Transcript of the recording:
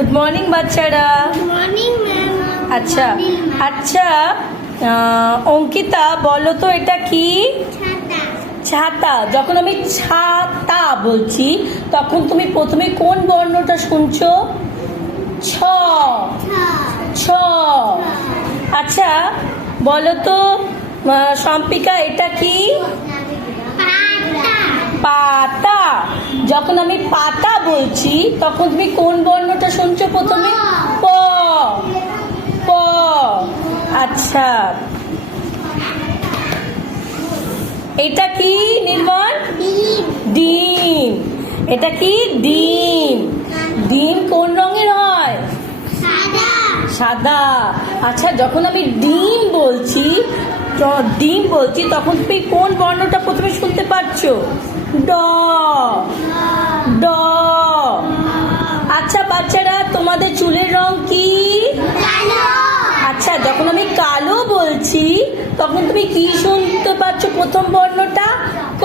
Good morning বাচ্চারা। Morning ma'am. আচ্ছা আচ্ছা, অঙ্কিতা বলো তো এটা কি? ছাতা। ছাতা। যখন আমি ছাতা বলছি তখন তুমি প্রথমে কোন বর্ণটা শুনছো? ছ। ছ। আচ্ছা বলো তো সম্পিকা এটা কি? পাতা। পাতা। যখন আমি পাতা বলছি তখন তুমি কোন বর্ণটা শুনছো প্রথমে? প। প। আচ্ছা এটা কি নির্মল? ডিম। ডিম। এটা কি? ডিম। ডিম কোন রঙের হয়? সাদা। সাদা। আচ্ছা যখন আমি ডিম বলছি তখন তুমি কোন বর্ণটা প্রথমে শুনতে পাচ্ছো? ড। ড। আচ্ছা বাচ্চারা তোমাদের চুলের রং কি? কালো। আচ্ছা যখন আমি কালো বলছি তখন তুমি কি শুনতে পাচ্ছ? প্রথম বর্ণটা ক।